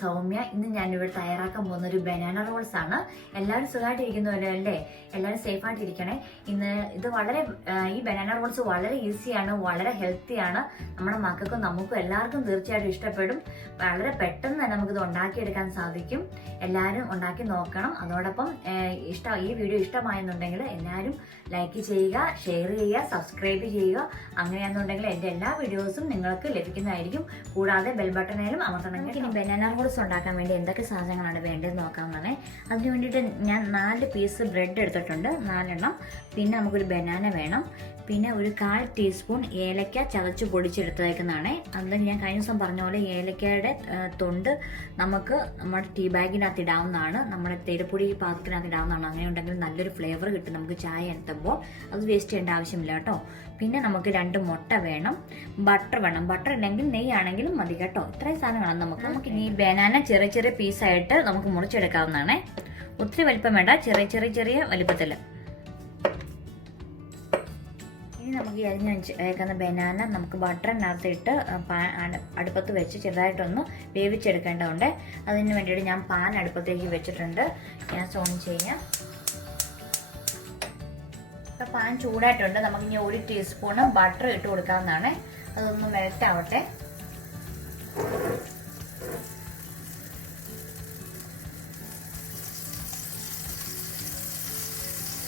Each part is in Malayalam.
സൗമ്യ. ഇന്ന് ഞാനിവിടെ തയ്യാറാക്കാൻ പോകുന്ന ഒരു ബനാന റോൾസ് ആണ്. എല്ലാവരും സുഖമായിട്ടിരിക്കുന്നവരല്ലേ അല്ലേ? എല്ലാവരും സേഫ് ആയിട്ടിരിക്കണേ. ഇത് ഈ ബനാന റോൾസ് വളരെ ഈസിയാണ്, വളരെ ഹെൽത്തിയാണ്. നമ്മുടെ മക്കൾക്കും നമുക്കും എല്ലാവർക്കും തീർച്ചയായിട്ടും ഇഷ്ടപ്പെടും. വളരെ പെട്ടെന്ന് തന്നെ നമുക്കിത് ഉണ്ടാക്കിയെടുക്കാൻ സാധിക്കും. എല്ലാവരും ഉണ്ടാക്കി നോക്കണം. അതോടൊപ്പം ഈ വീഡിയോ ഇഷ്ടമായെന്നുണ്ടെങ്കിൽ എല്ലാവരും ലൈക്ക് ചെയ്യുക, ഷെയർ ചെയ്യുക, സബ്സ്ക്രൈബ് ചെയ്യുക. അങ്ങനെയാണെന്നുണ്ടെങ്കിൽ എൻ്റെ എല്ലാ വീഡിയോസും നിങ്ങൾക്ക് ലഭിക്കുന്നതായിരിക്കും. കൂടാതെ ബെൽ ബട്ടണിലും അമർത്തണമെങ്കിൽ. ഇനി ബനാന റോൾസ് ഉണ്ടാക്കാൻ വേണ്ടി എന്തൊക്കെ സാധനങ്ങളാണ് വേണ്ടത് നോക്കാമെന്നാണ്. അതിന് വേണ്ടിയിട്ട് ഞാൻ 4 പീസ് ബ്രെഡ് എടുത്തിട്ടുണ്ട്, 4 എണ്ണം. പിന്നെ നമുക്കൊരു ബനാന വേണം. പിന്നെ ഒരു 1/4 ടീസ്പൂൺ ഏലക്ക ചതച്ച് പൊടിച്ചെടുത്തേക്കുന്നതാണ്. അതിൽ ഞാൻ കഴിഞ്ഞ ദിവസം പറഞ്ഞ പോലെ ഏലക്കയുടെ തൊണ്ട് നമുക്ക് നമ്മുടെ ടീ ബാഗിനകത്ത് ഇടാവുന്നതാണ്, നമ്മുടെ തേയിലപ്പൊടി പാത്രത്തിനകത്ത് ഇടാവുന്നതാണ്. അങ്ങനെ ഉണ്ടെങ്കിൽ നല്ലൊരു ഫ്ലേവർ കിട്ടും നമുക്ക് ചായ എടുത്തുമ്പോൾ. അത് വേസ്റ്റ് ചെയ്യേണ്ട ആവശ്യമില്ല കേട്ടോ. പിന്നെ നമുക്ക് 2 മുട്ട വേണം, ബട്ടർ വേണം. ബട്ടർ ഇല്ലെങ്കിൽ നെയ്യാണെങ്കിലും മതി കേട്ടോ. ഇത്രയും സാധനങ്ങളാണ് നമുക്ക് ഈ ബനാന ചെറിയ ചെറിയ പീസായിട്ട് നമുക്ക് മുറിച്ചെടുക്കാവുന്നതാണ്. ഒത്തിരി വലിപ്പം വേണ്ട, ചെറിയ വലിപ്പത്തിൽ. ഇനി നമുക്ക് ഈ അരിഞ്ഞ് വെക്കുന്ന ബനാന നമുക്ക് ബട്ടറിനകത്ത് ഇട്ട് അടുപ്പത്ത് വെച്ച് ചെറുതായിട്ടൊന്ന് വേവിച്ചെടുക്കേണ്ടതുണ്ട്. അതിന് വേണ്ടിയിട്ട് ഞാൻ പാൻ അടുപ്പത്തേക്ക് വെച്ചിട്ടുണ്ട്. ഗ്യാസ് ഓൺ ചെയ്യാം. ഇപ്പം പാൻ ചൂടായിട്ടുണ്ട്. നമുക്കിനി 1 ടീസ്പൂണ് ബട്ടർ ഇട്ട് കൊടുക്കാവുന്നതാണ്. അതൊന്ന് മെൽറ്റ് ആവട്ടെ.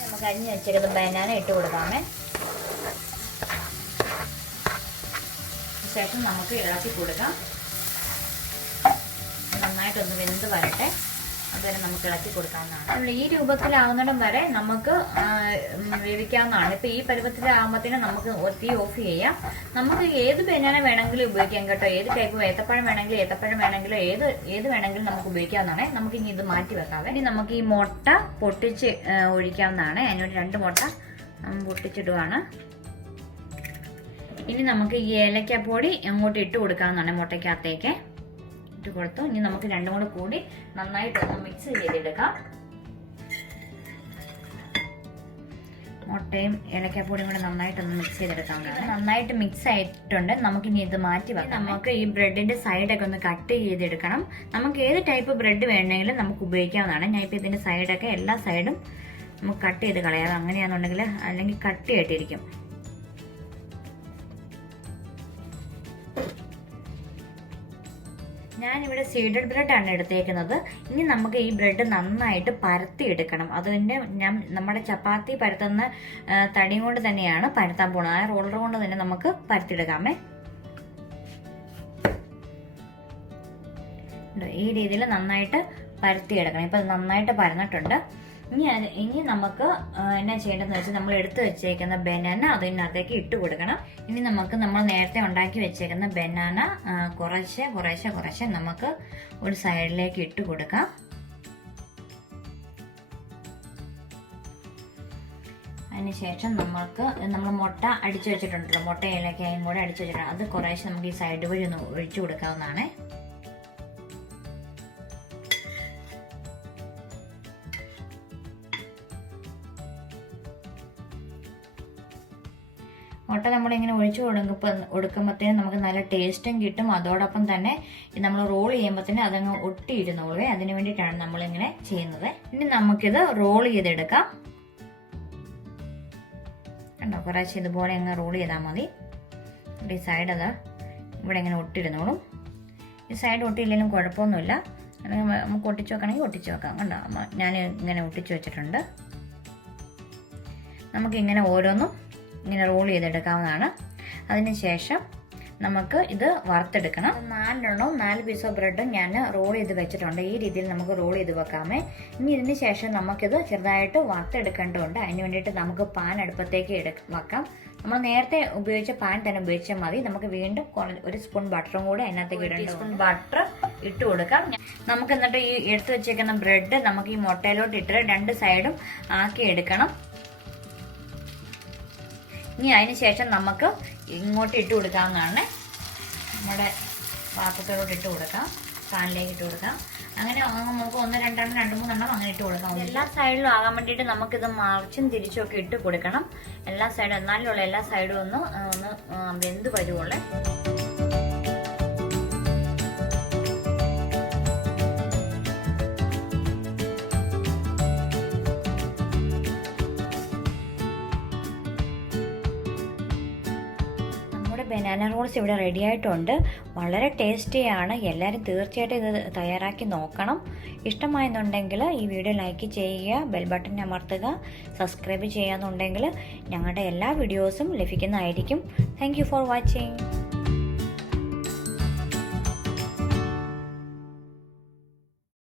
നമുക്ക് അരിഞ്ഞ് വെച്ചേക്കുന്ന ബനാന ഇട്ട് കൊടുക്കാമേ. ശേഷം നമുക്ക് ഇളക്കി കൊടുക്കാം. നന്നായിട്ടൊന്ന് വെന്ത് വരട്ടെ, അതുവരെ നമുക്ക് ഇളക്കി കൊടുക്കാവുന്നതാണ്. ഈ രൂപത്തിലാവുന്നിടം വരെ നമുക്ക് വേവിക്കാവുന്നതാണ്. ഇപ്പം ഈ പരുവത്തിലാകുമ്പോഴത്തേനും നമുക്ക് തീ ഓഫ് ചെയ്യാം. നമുക്ക് ഏത് ബനാന വേണമെങ്കിലും ഉപയോഗിക്കാം കേട്ടോ. ഏത് ടൈപ്പ് ഏത്തപ്പഴം വേണമെങ്കിലും ഏത് വേണമെങ്കിലും നമുക്ക് ഉപയോഗിക്കാവുന്നതാണ്. നമുക്ക് ഇനി ഇത് മാറ്റി വെക്കാം. ഇനി നമുക്ക് ഈ മുട്ട പൊട്ടിച്ച് ഒഴിക്കാവുന്നതാണ്. അതിനോട് 2 മുട്ട പൊട്ടിച്ചിടുവാണ്. ഇനി നമുക്ക് ഈ ഏലക്കപ്പൊടി അങ്ങോട്ട് ഇട്ട് കൊടുക്കാവുന്നതാണ്. മുട്ടയ്ക്കകത്തേക്ക് ഇട്ട് കൊടുത്തു. ഇനി നമുക്ക് 2 കൂടി നന്നായിട്ടൊന്ന് മിക്സ് ചെയ്തെടുക്കാം. മുട്ടയും ഏലക്കപ്പൊടിയും കൂടി നന്നായിട്ടൊന്ന് മിക്സ് ചെയ്തെടുക്കാവുന്നതാണ്. നന്നായിട്ട് മിക്സ് ആയിട്ടുണ്ട്. നമുക്കിനി ഇത് മാറ്റി വെക്കാം. നമുക്ക് ഈ ബ്രെഡിന്റെ സൈഡൊക്കെ ഒന്ന് കട്ട് ചെയ്തെടുക്കണം. നമുക്ക് ഏത് ടൈപ്പ് ബ്രെഡ് വേണമെങ്കിലും നമുക്ക് ഉപയോഗിക്കാവുന്നതാണ്. ഞാൻ ഇപ്പം ഇതിന്റെ സൈഡൊക്കെ എല്ലാ സൈഡും നമുക്ക് കട്ട് ചെയ്ത് കളയാം. അങ്ങനെയാണെന്നുണ്ടെങ്കിൽ അല്ലെങ്കിൽ കട്ടിയായിട്ടിരിക്കും. ഞാനിവിടെ സീഡഡ് ബ്രെഡാണ് എടുത്തേക്കുന്നത്. ഇനി നമുക്ക് ഈ ബ്രെഡ് നന്നായിട്ട് പരത്തിയെടുക്കണം. അതിൻ്റെ നമ്മുടെ ചപ്പാത്തി പരത്തുന്ന തടിയും കൊണ്ട് തന്നെയാണ് പരത്താൻ പോകുന്നത്. ആ റോളർ കൊണ്ട് തന്നെ നമുക്ക് പരത്തിയെടുക്കാമേ. ഈ രീതിയിൽ നന്നായിട്ട് പരത്തിയെടുക്കണം. ഇപ്പം നന്നായിട്ട് പരന്നിട്ടുണ്ട്. ഇനി നമുക്ക് എന്നാ ചെയ്യേണ്ടതെന്ന് വെച്ചാൽ നമ്മൾ എടുത്തു വെച്ചേക്കുന്ന ബനാന അതിനകത്തേക്ക് ഇട്ട് കൊടുക്കണം. ഇനി നമുക്ക് നമ്മൾ നേരത്തെ ഉണ്ടാക്കി വെച്ചേക്കുന്ന ബനാന കുറേശ്ശെ നമുക്ക് ഒരു സൈഡിലേക്ക് ഇട്ട് കൊടുക്കാം. അതിനുശേഷം നമ്മൾ മുട്ട അടിച്ചു വെച്ചിട്ടുണ്ടല്ലോ, മുട്ട ഏലക്കായും കൂടെ അടിച്ചു വെച്ചിട്ടുണ്ട്. അത് കുറേശ്ശെ നമുക്ക് ഈ സൈഡ് വഴി ഒന്ന് ഒഴിച്ചു കൊടുക്കാവുന്നതാണ്. മുട്ട നമ്മളിങ്ങനെ ഒഴിച്ചു കൊടുക്കുമ്പോഴത്തേനും നമുക്ക് നല്ല ടേസ്റ്റും കിട്ടും. അതോടൊപ്പം തന്നെ നമ്മൾ റോൾ ചെയ്യുമ്പോഴത്തേനും അതങ്ങ് ഒട്ടിയിരുന്നോളൂ. അതിന് വേണ്ടിയിട്ടാണ് നമ്മളിങ്ങനെ ചെയ്യുന്നത്. ഇനി നമുക്കിത് റോൾ ചെയ്തെടുക്കാം. കണ്ടോ, കുറേശ്ശെ ഇതുപോലെ അങ്ങ് റോൾ ചെയ്താൽ മതി. ഈ സൈഡ് അത് ഇവിടെ ഇങ്ങനെ ഒട്ടിയിരുന്നോളും. ഈ സൈഡ് ഒട്ടിയില്ലെങ്കിലും കുഴപ്പമൊന്നുമില്ല. നമുക്ക് ഒട്ടിച്ചു വെക്കണമെങ്കിൽ ഒട്ടിച്ചു വെക്കാം. കണ്ടോ, ഞാൻ ഇങ്ങനെ ഒട്ടിച്ചു വെച്ചിട്ടുണ്ട്. നമുക്കിങ്ങനെ ഓരോന്നും ഇങ്ങനെ റോൾ ചെയ്തെടുക്കാവുന്നതാണ്. അതിനുശേഷം നമുക്ക് ഇത് വറുത്തെടുക്കണം. 4 പീസ് ബ്രെഡും ഞാൻ റോൾ ചെയ്ത് വെച്ചിട്ടുണ്ട്. ഈ രീതിയിൽ നമുക്ക് റോൾ ചെയ്ത് വെക്കാമേ. ഇനി ഇതിന് ശേഷം നമുക്കിത് ചെറുതായിട്ട് വറുത്തെടുക്കേണ്ടതുണ്ട്. അതിന് വേണ്ടിയിട്ട് നമുക്ക് പാൻ അടുപ്പത്തേക്ക് വെക്കാം. നമ്മൾ നേരത്തെ ഉപയോഗിച്ച പാൻ തന്നെ ഉപയോഗിച്ചാൽ മതി. നമുക്ക് വീണ്ടും 1 സ്പൂൺ ബട്ടറും കൂടെ അതിനകത്തേക്ക് ഇടേണ്ട. 1 ടീസ്പൂൺ ബട്ടർ ഇട്ട് കൊടുക്കാം. നമുക്ക് എന്നിട്ട് ഈ എടുത്ത് വെച്ചേക്കുന്ന ബ്രെഡ് നമുക്ക് ഈ മുട്ടയിലോട്ട് ഇട്ട് 2 സൈഡും ആക്കി എടുക്കണം. ഇനി അതിന് ശേഷം നമുക്ക് ഇങ്ങോട്ട് ഇട്ട് കൊടുക്കാവുന്നതാണ്. നമ്മുടെ പാത്രത്തിലോട്ട് ഇട്ട് കൊടുക്കാം, പാനിലേക്ക് ഇട്ട് കൊടുക്കാം. അങ്ങനെ നമുക്ക് 1, 2 എണ്ണം 2, 3 എണ്ണം അങ്ങനെ ഇട്ട് കൊടുക്കാം. എല്ലാ സൈഡിലും ആകാൻ വേണ്ടിയിട്ട് നമുക്കിത് മറിച്ചും തിരിച്ചും ഒക്കെ ഇട്ട് കൊടുക്കണം. എല്ലാ സൈഡും എന്നാലുള്ള എല്ലാ സൈഡും ഒന്ന് വെന്ത് വരുവുള്ളേ. ബനാന റോൾസ് ഇവിടെ റെഡി ആയിട്ടുണ്ട്. വളരെ ടേസ്റ്റിയാണ്. എല്ലാവരും തീർച്ചയായിട്ടും ഇത് തയ്യാറാക്കി നോക്കണം. ഇഷ്ടമായെന്നുണ്ടെങ്കിൽ ഈ വീഡിയോ ലൈക്ക് ചെയ്യുക, ബെൽ ബട്ടൺ അമർത്തുക, സബ്സ്ക്രൈബ് ചെയ്യാന്നുണ്ടെങ്കിൽ ഞങ്ങളുടെ എല്ലാ വീഡിയോസും ലഭിക്കുന്നതായിരിക്കും. Thank you for watching.